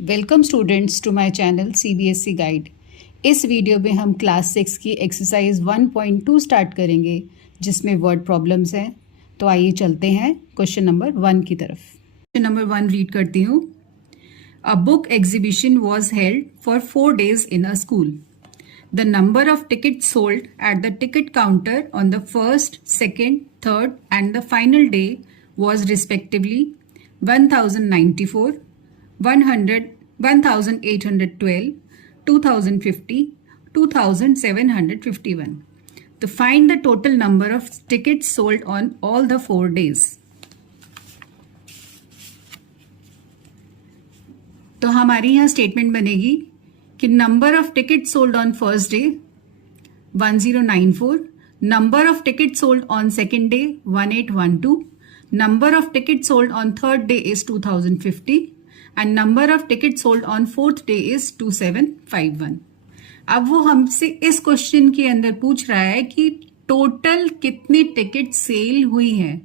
Welcome students to my channel CBSE guide. इस video में हम क्लास 6 की एक्सरसाइज 1.2 स्टार्ट करेंगे जिसमें वर्ड प्रॉब्लम्स हैं। तो आइए चलते हैं क्वेश्चन नंबर 1 की तरफ। क्वेश्चन नंबर 1 रीड करती हूँ। A book exhibition was held for 4 days in a school. The number of tickets sold at the ticket counter on the first, second, third and the final day was respectively 1094, 100, 1812, 2050, 2751. To find the total number of tickets sold on all the 4 days. तो हमारी यहाँ statement बनेगी कि number of ticket sold on first day 1094, number of ticket sold on second day 1812, number of ticket sold on third day is 2050 and number of ticket sold on fourth day is 2751. अब वो हमसे इस question के अंदर पूछ रहा है कि टोटल कितनी टिकट सेल हुई है।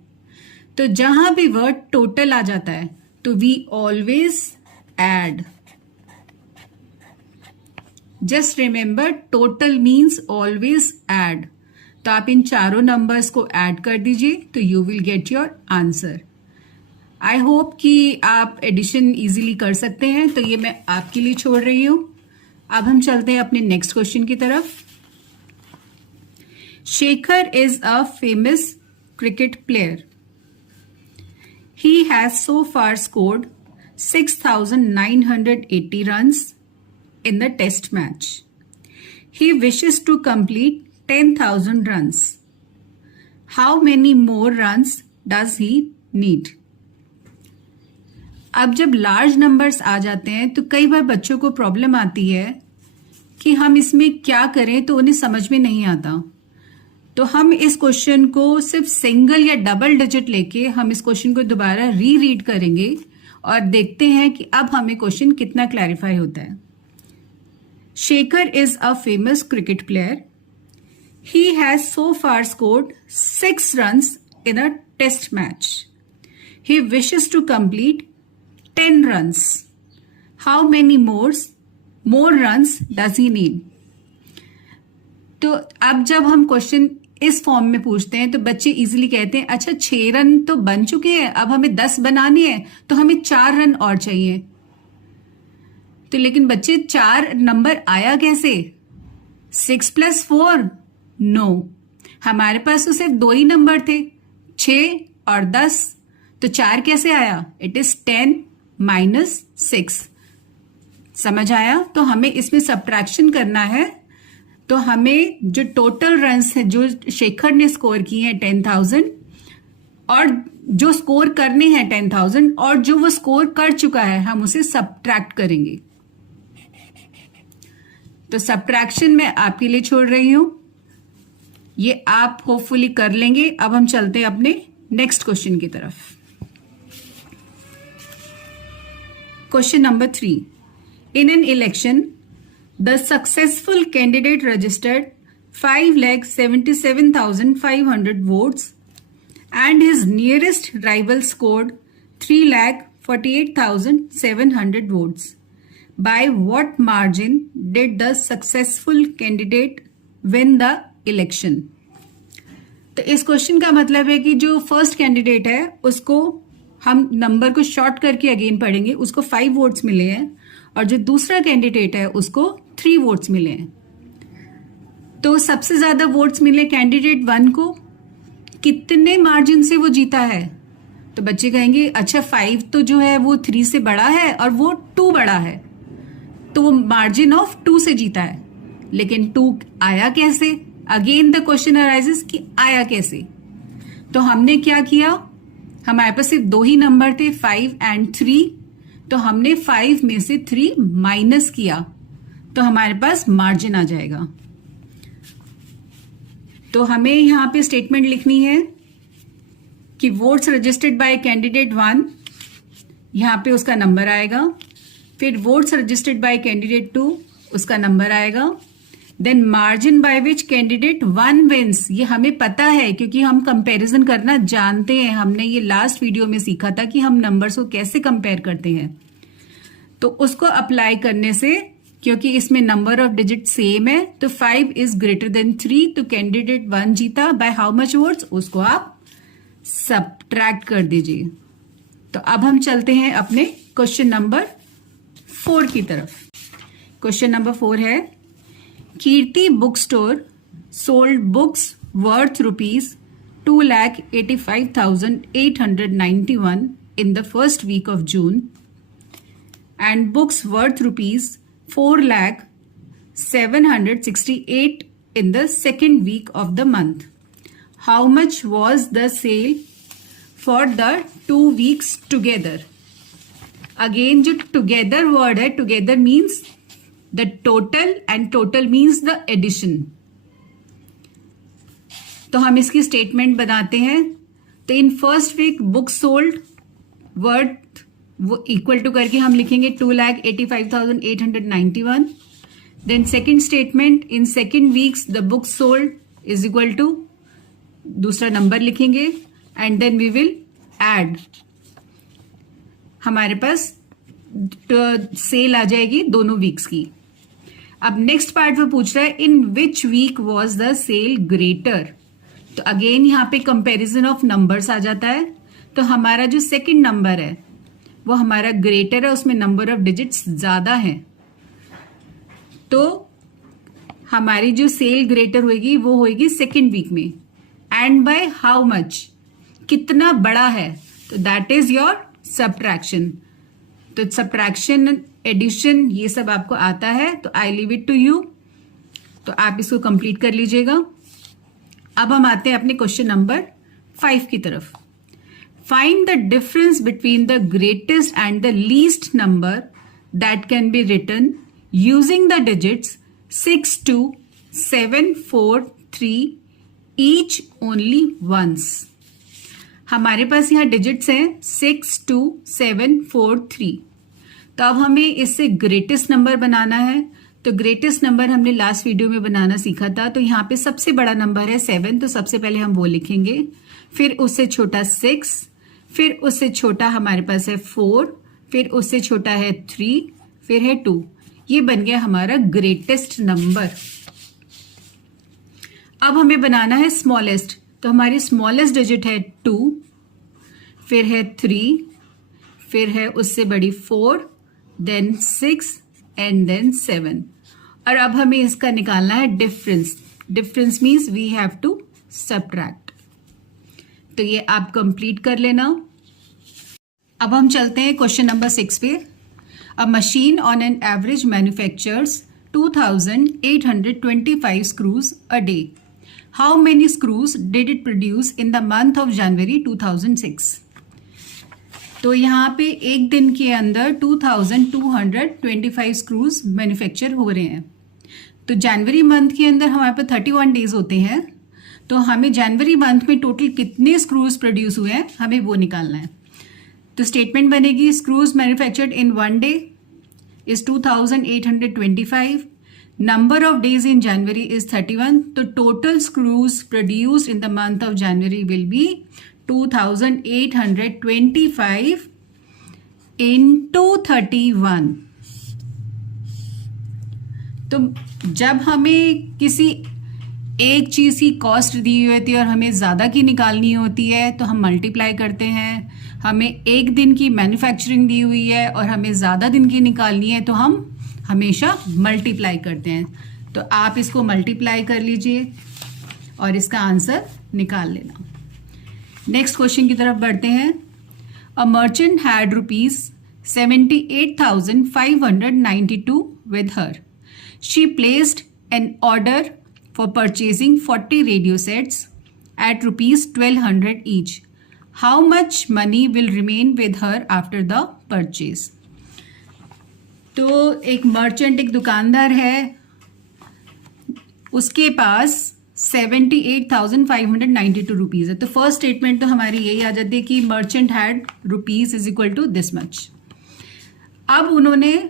तो जहां भी वर्ड टोटल आ जाता है तो we always add. Just remember total means always add. तो आप इन चारों नंबर्स को ऐड कर दीजिए तो you will get your answer. I hope कि आप एडिशन इजीली कर सकते हैं, तो ये मैं आपके लिए छोड़ रही हूं. अब हम चलते हैं अपने नेक्स्ट क्वेश्चन की तरफ. Shekhar is a famous cricket player. He has so far scored 6,980 runs in the test match. He wishes to complete 10,000 runs. How many more runs does he need? अब जब लार्ज नंबर्स आ जाते हैं तो कई बार बच्चों को प्रॉब्लम आती है कि हम इसमें क्या करें, तो उन्हें समझ में नहीं आता. तो हम इस क्वेश्चन को सिर्फ सिंगल या डबल डिजिट लेके हम इस क्वेश्चन को दोबारा रीड करेंगे और देखते हैं कि अब हमें क्वेश्चन कितना क्लैरिफाई होता है. Shekhar is a famous cricket player. He has so far scored 6 runs in a test match. He wishes to complete 10 runs. How many more runs does he need? तो अब जब हम क्वेश्चन इस फॉर्म में पूछते हैं तो बच्चे इजीली कहते हैं अच्छा 6 रन तो बन चुके हैं, अब हमें 10 बनानी है तो हमें 4 रन और चाहिए. तो लेकिन बच्चे 4 नंबर आया कैसे? 6 + 4? नो, हमारे पास तो सिर्फ 2 ही नंबर थे, 6 और 10. तो 4 कैसे आया? It is 10 - 6. समझ आया? तो हमें इसमें सब्ट्रैक्शन करना है. तो हमें जो टोटल रन्स है जो शेखर ने स्कोर किए हैं 10,000 और जो स्कोर करने हैं 10,000 और जो वो स्कोर कर चुका है हम उसे सब्ट्रैक्ट करेंगे. तो सब्ट्रैक्शन मैं आपके लिए छोड़ रही हूं, ये आप होपफुली कर लेंगे. अब हम चलते हैं अपने नेक्स्ट क्वेश्चन की तरफ. Question number 3. In an election the successful candidate registered 5,77,500 votes and his nearest rival scored 3,48,700 votes. By what margin did the successful candidate win the election? तो इस क्वेश्चन का मतलब है कि जो फर्स्ट कैंडिडेट है उसको हम नंबर को शॉर्ट करके अगेन पढ़ेंगे, उसको 5 वोट्स मिले हैं और जो दूसरा कैंडिडेट है उसको 3 वोट्स मिले हैं. तो सबसे ज्यादा वोट्स मिले कैंडिडेट 1 को. कितने मार्जिन से वो जीता है? तो बच्चे कहेंगे अच्छा 5 तो जो है वो 3 से बड़ा है और वो 2 बड़ा है, तो वो मार्जिन ऑफ 2 से जीता है. लेकिन 2 आया कैसे? अगेन द क्वेश्चन अराइजेस कि आया कैसे. तो हमने क्या किया, हमारे पास सिर्फ 2 ही नंबर थे 5 और 3. तो हमने 5 में से 3 माइनस किया तो हमारे पास मार्जिन आ जाएगा. तो हमें यहां पे स्टेटमेंट लिखनी है कि वोट्स रजिस्टर्ड बाय कैंडिडेट 1, यहां पे उसका नंबर आएगा. फिर वोट्स रजिस्टर्ड बाय कैंडिडेट 2, उसका नंबर आएगा. Then margin by which candidate 1 wins, ये हमें पता है क्योंकि हम कंपैरिजन करना जानते हैं. हमने ये लास्ट वीडियो में सीखा था कि हम नंबर्स को कैसे कंपेयर करते हैं. तो उसको अप्लाई करने से, क्योंकि इसमें नंबर ऑफ डिजिट सेम है, तो 5 इज ग्रेटर देन 3, तो कैंडिडेट 1 जीता। बाय हाउ मच वोट्स, उसको आप सबट्रैक्ट कर दीजिए। तो अब हम चलते हैं अपने क्वेश्चन नंबर 4 की तरफ। क्वेश्चन नंबर 4 है, Kirti book store sold books worth ₹2,85,891 in the first week of June and books worth ₹4,07,68 in the second week of the month. How much was the sale for the 2 weeks together? Again, जो together word है, together means the total and total means the addition. तो हम इसकी statement बनाते हैं। तो in first week book sold worth वो equal to करके हम लिखेंगे 2,85,891। Then second statement, in second weeks the book sold is equal to दूसरा नंबर लिखेंगे and then we will add, हमारे पास सेल आ जाएगी दोनों वीक्स की। अब नेक्स्ट पार्ट वो पूछ रहा है, in which week was the sale greater. तो अगेन यहाँ पे कंपैरिजन ऑफ नंबर्स आ जाता है। तो हमारा जो सेकंड नंबर है वो हमारा ग्रेटर है, उसमें नंबर ऑफ डिजिट्स ज्यादा है, तो हमारी जो सेल ग्रेटर होगी वो होगी सेकंड वीक में। एंड बाय हाउ मच, कितना बड़ा है, तो दैट इज योर सबट्रैक्शन। तो सबट्रैक्शन, एडिशन, ये सब आपको आता है, तो I leave it to you. तो आप इसको कंप्लीट कर लीजिएगा। अब हम आते हैं अपने क्वेश्चन नंबर 5 की तरफ। Find the difference between the greatest and the least number that can be written using the digits 6, 2, 7, 4, 3 each only once. हमारे पास यहाँ डिजिट्स हैं 6, 2, 7, 4, 3। तो अब हमें इससे ग्रेटेस्ट नंबर बनाना है। तो ग्रेटेस्ट नंबर हमने लास्ट वीडियो में बनाना सीखा था। तो यहाँ पे सबसे बड़ा नंबर है 7, तो सबसे पहले हम वो लिखेंगे, फिर उससे छोटा 6, फिर उससे छोटा हमारे पास है 4, फिर उससे छोटा है 3, फिर है 2। ये बन गया हमारा ग्रेटेस्ट नंबर। अब हमें बनाना है स्मॉलेस्ट। तो हमारी स्मॉलेस्ट डिजिट है 2, फिर है 3, फिर है उससे बड़ी 4, देन 6 एंड देन 7। और अब हमें इसका निकालना है difference. Difference means we have to subtract. तो ये आप कंप्लीट कर लेना। अब हम चलते हैं क्वेश्चन नंबर 6 पे। A machine on an average manufactures 2,825 screws a day. How many screws did it produce in the month of January 2006? तो यहाँ पे एक दिन के अंदर 2,225 स्क्रूज मैन्युफैक्चर हो रहे हैं। तो जनवरी मंथ के अंदर हमारे पास 31 डेज होते हैं। तो हमें जनवरी मंथ में टोटल कितने स्क्रूज प्रोड्यूस हुए हैं, हमें वो निकालना है। तो स्टेटमेंट बनेगी, screws manufactured in 1 day is 2,825, number of days in January is 31। तो total screws produced in the month of January will be 2,825 into 31। तो जब हमें किसी एक चीज की कॉस्ट दी हुई होती है और हमें ज्यादा की निकालनी होती है तो हम मल्टीप्लाई करते हैं। हमें एक दिन की मैन्युफैक्चरिंग दी हुई है और हमें ज्यादा दिन की निकालनी है तो हम हमेशा मल्टीप्लाई करते हैं। तो आप इसको मल्टीप्लाई कर लीजिए और इसका आंसर निकाल लेना। नेक्स्ट क्वेश्चन की तरफ बढ़ते हैं। A merchant had ₹78,592 with her. She placed an order for purchasing 40 radio sets at ₹1,200 each. How much money will remain with her after the purchase? तो एक मर्चेंट, एक दुकानदार है, उसके पास 78,592 रुपीज है। तो फर्स्ट स्टेटमेंट तो हमारी यही आ जाती है कि merchant had rupees is equal to this much. अब उन्होंने,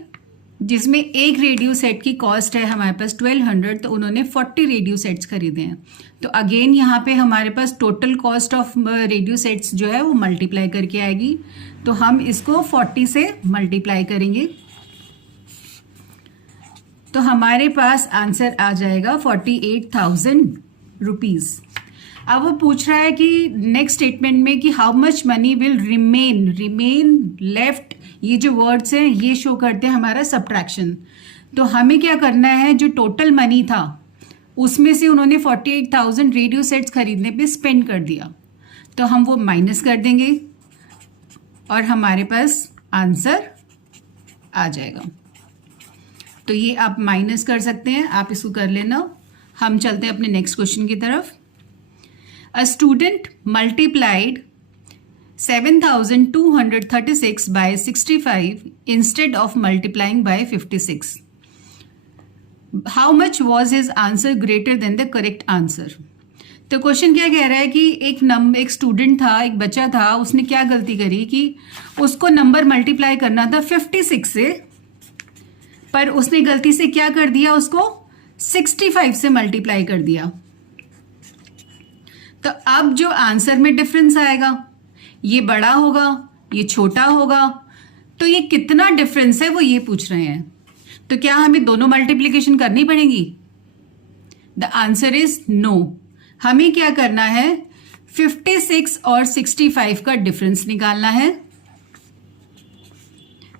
जिसमें एक रेडियो सेट की कॉस्ट है हमारे पास 1200, तो उन्होंने 40 रेडियो सेट्स खरीदे हैं। तो अगेन यहाँ पे हमारे पास total cost of radio sets जो है वो मल्टीप्लाई करके आएगी। तो हम इसको 40 से मल्टीप्लाई करेंगे। तो हमारे पास आंसर आ जाएगा 48,000 रुपीज। अब वो पूछ रहा है कि नेक्स्ट स्टेटमेंट में कि how much money will remain left, ये जो वर्ड्स हैं ये शो करते हैं हमारा सब्ट्रैक्शन। तो हमें क्या करना है, जो टोटल मनी था उसमें से उन्होंने 48,000 रेडियो सेट्स खरीदने पे स्पेंड कर दिया, तो हम वो माइनस कर देंगे और हमारे पास आंसर आ जाएगा। तो ये आप माइनस कर सकते हैं, आप इसको कर लेना। हम चलते हैं अपने नेक्स्ट क्वेश्चन की तरफ। A student multiplied 7,236 by 65 instead of multiplying by 56। How much was his answer greater than the correct answer. तो क्वेश्चन क्या कह रहा है कि एक स्टूडेंट था, एक बच्चा था, उसने क्या गलती करी कि उसको नंबर मल्टीप्लाई करना था 56 से, पर उसने गलती से क्या कर दिया, उसको 65 से मल्टीप्लाई कर दिया। तो अब जो आंसर में डिफरेंस आएगा ये बड़ा होगा, ये छोटा होगा, तो ये कितना डिफरेंस है वो ये पूछ रहे हैं। तो क्या हमें दोनों मल्टीप्लिकेशन करनी पड़ेगी? The answer is no. हमें क्या करना है, 56 और 65 का डिफरेंस निकालना है,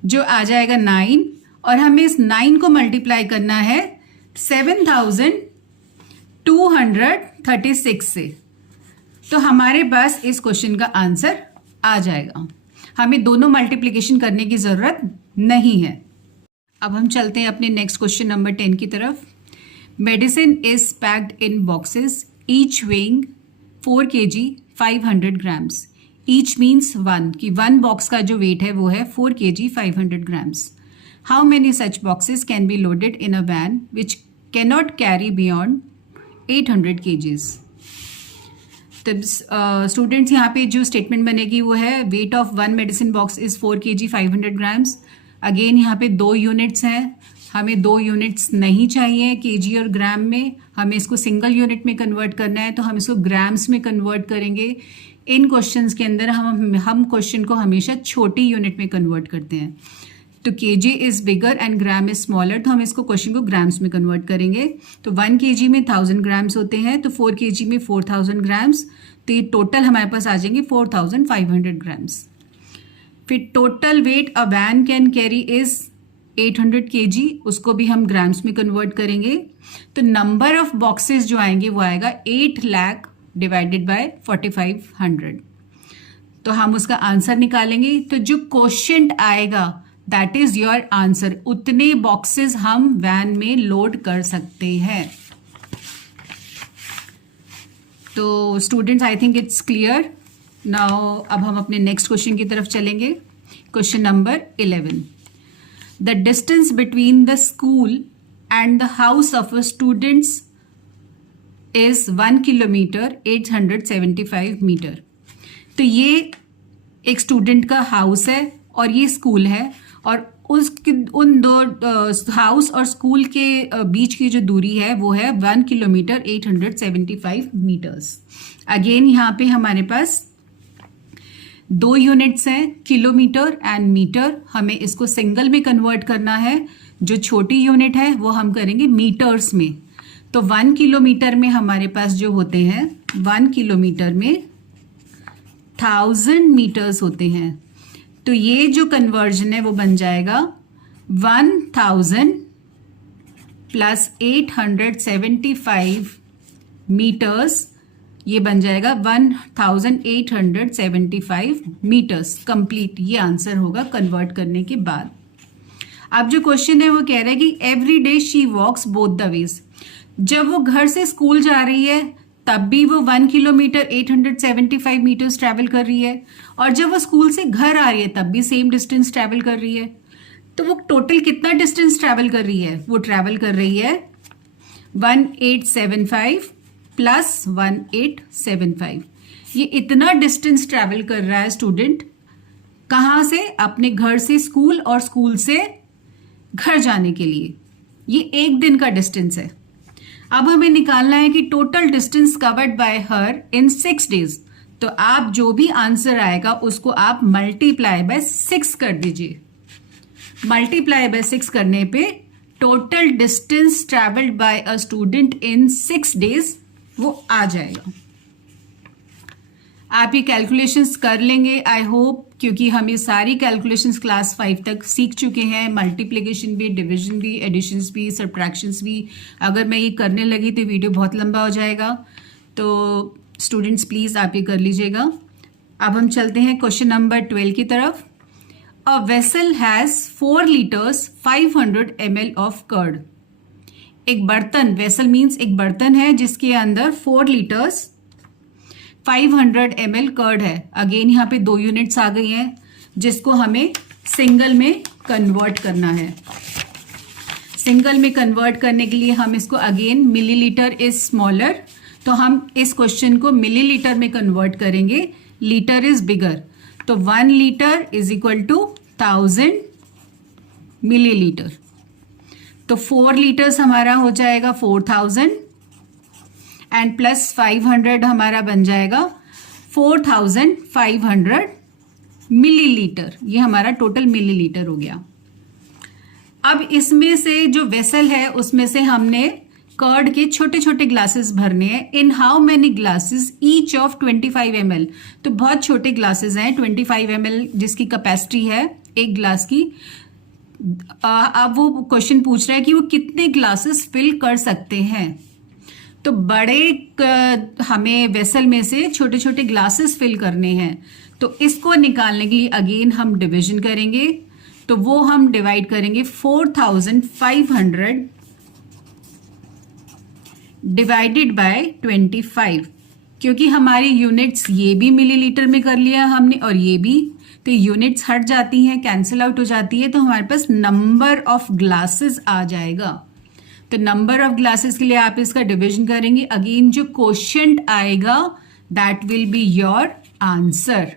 जो आ जाएगा 9, और हमें इस 9 को मल्टीप्लाई करना है 7,236 से। तो हमारे पास इस क्वेश्चन का आंसर आ जाएगा। हमें दोनों मल्टीप्लिकेशन करने की जरूरत नहीं है। अब हम चलते हैं अपने नेक्स्ट क्वेश्चन नंबर 10 की तरफ। Medicine is packed in boxes each weighing 4 kg 500 grams। Each means 1, कि 1 बॉक्स का जो वेट है वो है 4 kg 500 grams। How many such boxes can be loaded in a van which can not carry beyond 800 kgs। तो students यहाँ पे जो स्टेटमेंट बनेगी वो है weight of 1 medicine box is 4 kg 500 grams। Again यहाँ पे 2 यूनिट्स हैं, हमें 2 यूनिट्स नहीं चाहिए केजी और ग्राम में, हमें इसको सिंगल यूनिट में कन्वर्ट करना है, तो हम इसको ग्राम्स में कन्वर्ट करेंगे। इन क्वेश्चंस के अंदर हम क्वेश्चन को हमेशा छोटी यूनिट में कन्वर्ट करते हैं। तो KG is bigger and gram is smaller, तो हम इसको क्वेश्चन को ग्राम्स में कन्वर्ट करेंगे। तो 1 kg में 1000 ग्राम्स होते हैं, तो 4 kg में 4000 ग्राम्स, तो ये टोटल हमारे पास आ जाएंगे 4500 ग्राम्स। फिर total weight a van can carry is 800 kg, उसको भी हम ग्राम्स में कन्वर्ट करेंगे। तो नंबर ऑफ बॉक्सेस जो आएंगे वो आएगा 8 लाख डिवाइडेड बाय 4500। तो हम उसका आंसर निकालेंगे। तो जो क्वोशिएंट आएगा दैट इज योर आंसर, उतने बॉक्सेस हम वैन में लोड कर सकते हैं। तो students I think it's clear now. अब हम अपने नेक्स्ट क्वेश्चन की तरफ चलेंगे। Question number 11। The distance between the school and the house of a students is 1 kilometre 875 metre. तो ये एक स्टूडेंट का हाउस है और ये स्कूल है, और उन दो हाउस और स्कूल के बीच की जो दूरी है वो है 1 किलोमीटर 875 मीटर्स। अगेन यहाँ पे हमारे पास 2 यूनिट्स हैं, किलोमीटर एंड मीटर। हमें इसको सिंगल में कन्वर्ट करना है। जो छोटी यूनिट है वो हम करेंगे मीटर्स में। तो 1 किलोमीटर में हमारे पास जो होते हैं, 1 किलोमीटर में 1000 मीटर्स होते हैं। तो ये जो कन्वर्जन है वो बन जाएगा 1000 प्लस 875 मीटर्स, ये बन जाएगा 1875 मीटर्स कंप्लीट। ये आंसर होगा कन्वर्ट करने के बाद। अब जो क्वेश्चन है वो कह रहा है कि every day she walks both the ways. जब वो घर से स्कूल जा रही है तब भी वो 1 किलोमीटर 875 मीटर्स ट्रैवल कर रही है, और जब वो स्कूल से घर आ रही है तब भी सेम डिस्टेंस ट्रैवल कर रही है। तो वो टोटल कितना डिस्टेंस ट्रैवल कर रही है? वो ट्रैवल कर रही है 1875 प्लस 1875। ये इतना डिस्टेंस ट्रैवल कर रहा है स्टूडेंट, कहां से? अपने घर से स्कूल और स्कूल से घर जाने के लिए। ये एक दिन का डिस्टेंस है। अब हमें निकालना है कि total distance covered by her in 6 days. तो आप जो भी आंसर आएगा उसको आप मल्टीप्लाई बाय 6 कर दीजिए। मल्टीप्लाई बाय 6 करने पे total distance travelled by a student in 6 days वो आ जाएगा। आप ये कैलकुलेशंस कर लेंगे आई होप, क्योंकि हम ये सारी कैलकुलेशंस क्लास 5 तक सीख चुके हैं, मल्टीप्लिकेशन भी, डिवीजन भी, एडिशंस भी, सब्ट्रैक्शंस भी। अगर मैं ये करने लगी तो वीडियो बहुत लंबा हो जाएगा, तो स्टूडेंट्स प्लीज़ आप ये कर लीजिएगा। अब हम चलते हैं क्वेश्चन नंबर 12 की तरफ। A vessel has 4 liters 500 ml of curd. एक बर्तन, वेसल मीन्स एक बर्तन है जिसके अंदर 4 liters 500 ml कर्ड है। अगेन यहाँ पे 2 यूनिट्स आ गई हैं जिसको हमें सिंगल में कन्वर्ट करना है। सिंगल में कन्वर्ट करने के लिए हम इसको अगेन मिलीलीटर इज स्मॉलर, तो हम इस क्वेश्चन को मिलीलीटर में कन्वर्ट करेंगे, लीटर इज बिगर। तो 1 liter is equal to 1000 millilitre. तो 4 liters हमारा हो जाएगा 4000 एंड प्लस 500 हमारा बन जाएगा 4500 मिलीलीटर। ये हमारा टोटल मिलीलीटर हो गया। अब इसमें से जो वेसल है उसमें से हमने कर्ड के छोटे छोटे ग्लासेस भरने हैं। In how many glasses each of 25 ml। तो बहुत छोटे ग्लासेस हैं, 25 ml जिसकी कैपेसिटी है एक ग्लास की। अब वो क्वेश्चन पूछ रहा है कि वो कितने ग्लासेस फिल कर सकते हैं। तो बड़े हमें वेसल में से छोटे छोटे ग्लासेस फिल करने हैं, तो इसको निकालने के लिए अगेन हम डिवीजन करेंगे। तो वो हम डिवाइड करेंगे 4500 डिवाइडेड बाय 25, क्योंकि हमारी यूनिट्स ये भी मिलीलीटर में कर लिया हमने और ये भी, तो यूनिट्स हट जाती हैं, कैंसिल आउट हो जाती है, तो हमारे पास नंबर ऑफ ग्लासेस आ जाएगा। तो नंबर ऑफ ग्लासेस के लिए आप इसका डिवीजन करेंगे। अगेन जो क्वोशिएंट आएगा that will be your answer.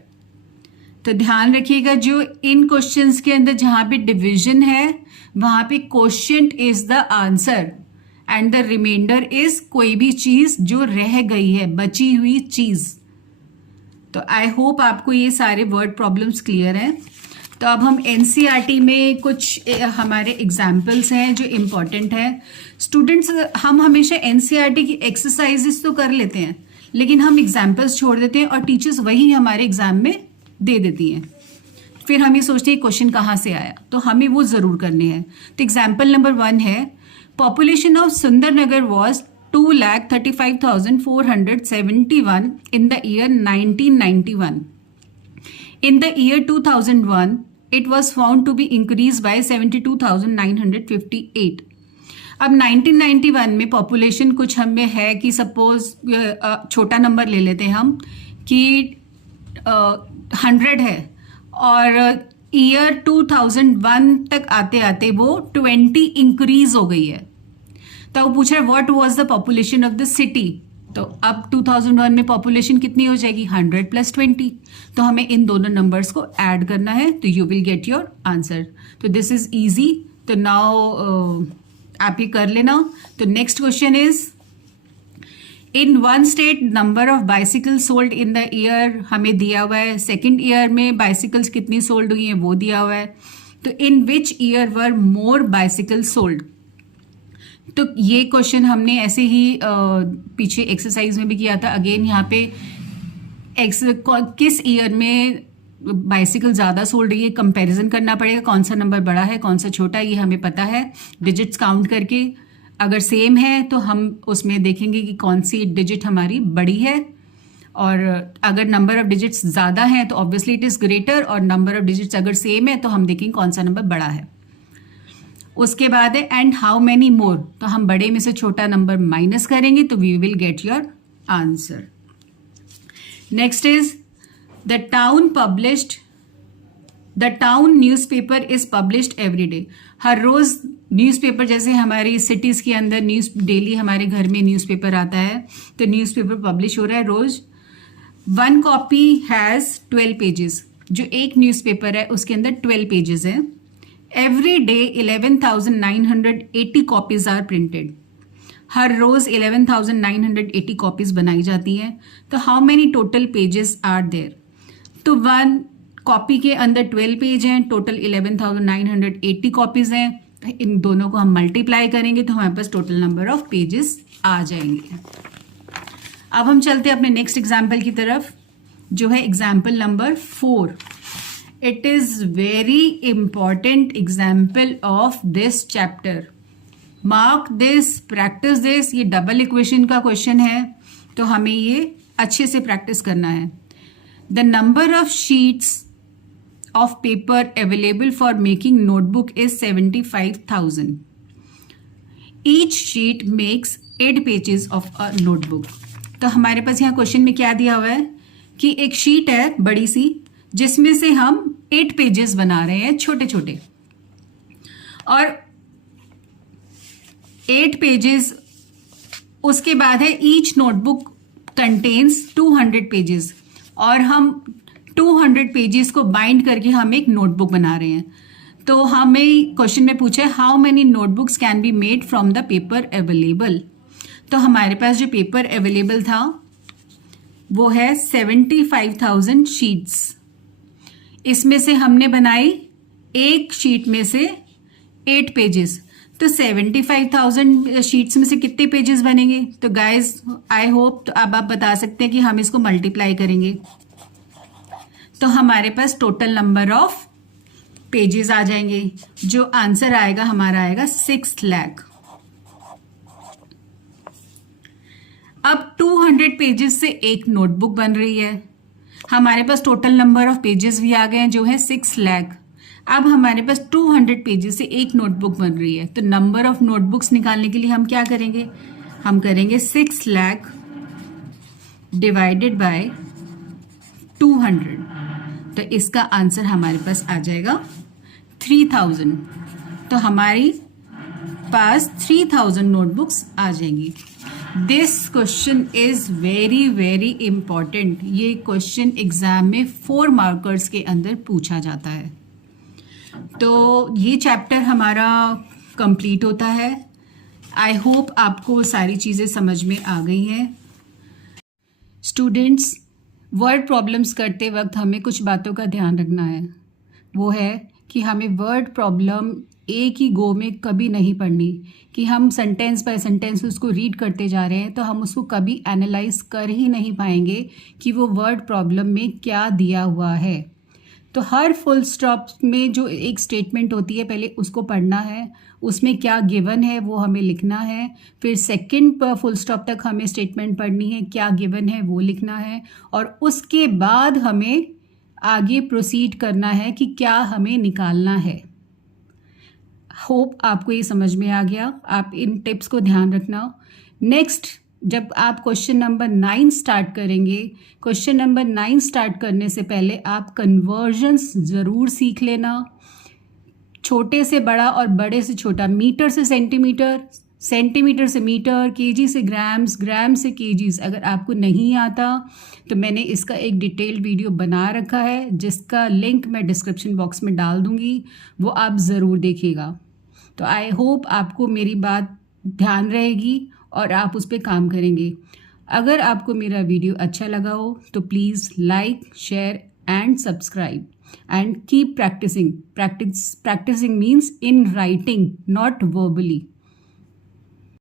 तो ध्यान रखिएगा, जो इन क्वेश्चंस के अंदर जहां पे डिवीजन है वहां पे quotient is the answer and the remainder is कोई भी चीज जो रह गई है, बची हुई चीज। तो आई होप आपको ये सारे वर्ड प्रॉब्लम्स क्लियर हैं। तो अब हम एनसीईआरटी में कुछ हमारे एग्जाम्पल्स हैं जो इम्पॉर्टेंट है। स्टूडेंट्स, हम हमेशा एनसीईआरटी की एक्सरसाइजेस तो कर लेते हैं, लेकिन हम एग्जाम्पल्स छोड़ देते हैं और टीचर्स वही हमारे एग्जाम में दे देती हैं। फिर हम ये सोचते हैं क्वेश्चन कहाँ से आया, तो हमें वो जरूर करने हैं। तो एग्जाम्पल नंबर 1 है, population of Sundarnagar was 2,35,471 in the year 1991. In the year 2001, it was found to be increased by 72,958. अब 1991 में पॉपुलेशन कुछ हमें है कि सपोज छोटा नंबर ले लेते हैं हम कि 100 है और ईयर 2001 तक आते आते वो 20 इंक्रीज हो गई है। तो वो पूछ रहा है what was the population of the city. तो अब 2001 में पॉपुलेशन कितनी हो जाएगी, 100 + 20। तो हमें इन दोनों नंबर्स को ऐड करना है, तो you will get your answer. तो दिस इज इजी। तो नाउ आप ये कर लेना। तो next question is, in one state number of bicycle sold in the year हमें दिया हुआ है। सेकेंड ईयर में बाइसिकल्स कितनी सोल्ड हुई हैं वो दिया हुआ है। तो in which year were more bicycle sold. तो ये क्वेश्चन हमने ऐसे ही पीछे एक्सरसाइज में भी किया था। अगेन यहाँ पे किस ईयर में बाइसिकल ज़्यादा सोल्ड रही है, कंपैरिजन करना पड़ेगा, कौन सा नंबर बड़ा है कौन सा छोटा है, ये हमें पता है डिजिट्स काउंट करके। अगर सेम है तो हम उसमें देखेंगे कि कौन सी डिजिट हमारी बड़ी है, और अगर नंबर ऑफ डिजिट्स ज़्यादा हैं तो ऑब्वियसली इट इज़ ग्रेटर, और नंबर ऑफ डिजिट्स अगर सेम है तो हम देखेंगे कौन सा नंबर बड़ा है। उसके बाद है एंड हाउ मैनी मोर। तो हम बड़े में से छोटा नंबर माइनस करेंगे तो we will get your answer. Next is the town newspaper is published every day. हर रोज न्यूज़पेपर, जैसे हमारी सिटीज के अंदर न्यूज़ डेली हमारे घर में न्यूज़पेपर आता है, तो न्यूज़पेपर पब्लिश हो रहा है रोज। 1 कॉपी हैज 12 पेजेस। जो एक न्यूज़पेपर है उसके अंदर 12 पेजेस हैं। Every day 11,980 copies are printed. हर रोज 11,980 कॉपीज बनाई जाती हैं। तो how many total pages are there. तो 1 कॉपी के अंदर 12 पेज हैं, टोटल 11,980 कॉपीज हैं। इन दोनों को हम मल्टीप्लाई करेंगे तो हमारे पास टोटल नंबर ऑफ पेजेस आ जाएंगे। अब हम चलते हैं अपने नेक्स्ट एग्जाम्पल की तरफ, जो है example number 4। It is very important example of this chapter. Mark this, practice this. ये डबल इक्वेशन का क्वेश्चन है तो हमें ये अच्छे से प्रैक्टिस करना है। The number of sheets of paper available for making notebook is 75,000. Each sheet makes 8 pages of a notebook. तो हमारे पास यहाँ क्वेश्चन में क्या दिया हुआ है कि एक शीट है बड़ी सी, जिसमें से हम 8 पेजेस बना रहे हैं छोटे छोटे, और 8 पेजेस उसके बाद है ईच नोटबुक कंटेन्स 200 पेजेस, और हम 200 पेजेस को बाइंड करके हम एक नोटबुक बना रहे हैं। तो हमें क्वेश्चन में पूछा है how many notebooks can be made from the paper available. तो हमारे पास जो पेपर अवेलेबल था वो है 75,000 शीट्स। इसमें से हमने बनाई एक शीट में से 8 पेजेस, तो 75,000 शीट्स में से कितने पेजेस बनेंगे। तो गाइज आई होप तो अब आप बता सकते हैं कि हम इसको मल्टीप्लाई करेंगे तो हमारे पास टोटल नंबर ऑफ पेजेस आ जाएंगे। जो आंसर आएगा हमारा आएगा 6 लाख। अब 200 पेजेस से एक नोटबुक बन रही है। हमारे पास टोटल नंबर ऑफ पेजेस भी आ गए हैं जो है 6 लाख। अब हमारे पास 200 पेजेस से एक नोटबुक बन रही है, तो नंबर ऑफ नोटबुक्स निकालने के लिए हम क्या करेंगे, हम करेंगे 6 लाख डिवाइडेड बाय 200। तो इसका आंसर हमारे पास आ जाएगा 3000। तो हमारी पास 3000 नोटबुक्स आ जाएंगी। This question is very very important. ये क्वेश्चन एग्जाम में 4 मार्कर्स के अंदर पूछा जाता है। तो ये चैप्टर हमारा कंप्लीट होता है। आई होप आपको सारी चीज़ें समझ में आ गई हैं। स्टूडेंट्स, वर्ड प्रॉब्लम्स करते वक्त हमें कुछ बातों का ध्यान रखना है। वो है कि हमें वर्ड प्रॉब्लम एक ही गो में कभी नहीं पढ़नी, कि हम सेंटेंस बाय सेंटेंस उसको रीड करते जा रहे हैं तो हम उसको कभी एनालाइज कर ही नहीं पाएंगे कि वो वर्ड प्रॉब्लम में क्या दिया हुआ है। तो हर फुल स्टॉप में जो एक स्टेटमेंट होती है पहले उसको पढ़ना है, उसमें क्या गिवन है वो हमें लिखना है। फिर सेकंड फुल स्टॉप तक हमें स्टेटमेंट पढ़नी है, क्या गिवन है वो लिखना है, और उसके बाद हमें आगे प्रोसीड करना है कि क्या हमें निकालना है। होप आपको ये समझ में आ गया। आप इन टिप्स को ध्यान रखना। नेक्स्ट जब आप क्वेश्चन नंबर 9 स्टार्ट करेंगे, क्वेश्चन नंबर 9 स्टार्ट करने से पहले आप कन्वर्जन्स ज़रूर सीख लेना। छोटे से बड़ा और बड़े से छोटा, मीटर से सेंटीमीटर, सेंटीमीटर से मीटर, केजी से ग्राम्स, ग्राम से केजीज। अगर आपको नहीं आता तो मैंने इसका एक डिटेल्ड वीडियो बना रखा है जिसका लिंक मैं डिस्क्रिप्शन बॉक्स में डाल दूँगी, वो आप ज़रूर देखिएगा। तो आई होप आपको मेरी बात ध्यान रहेगी और आप उस पर काम करेंगे। अगर आपको मेरा वीडियो अच्छा लगा हो तो please like, share and subscribe and keep practising. Practising means in writing, not verbally.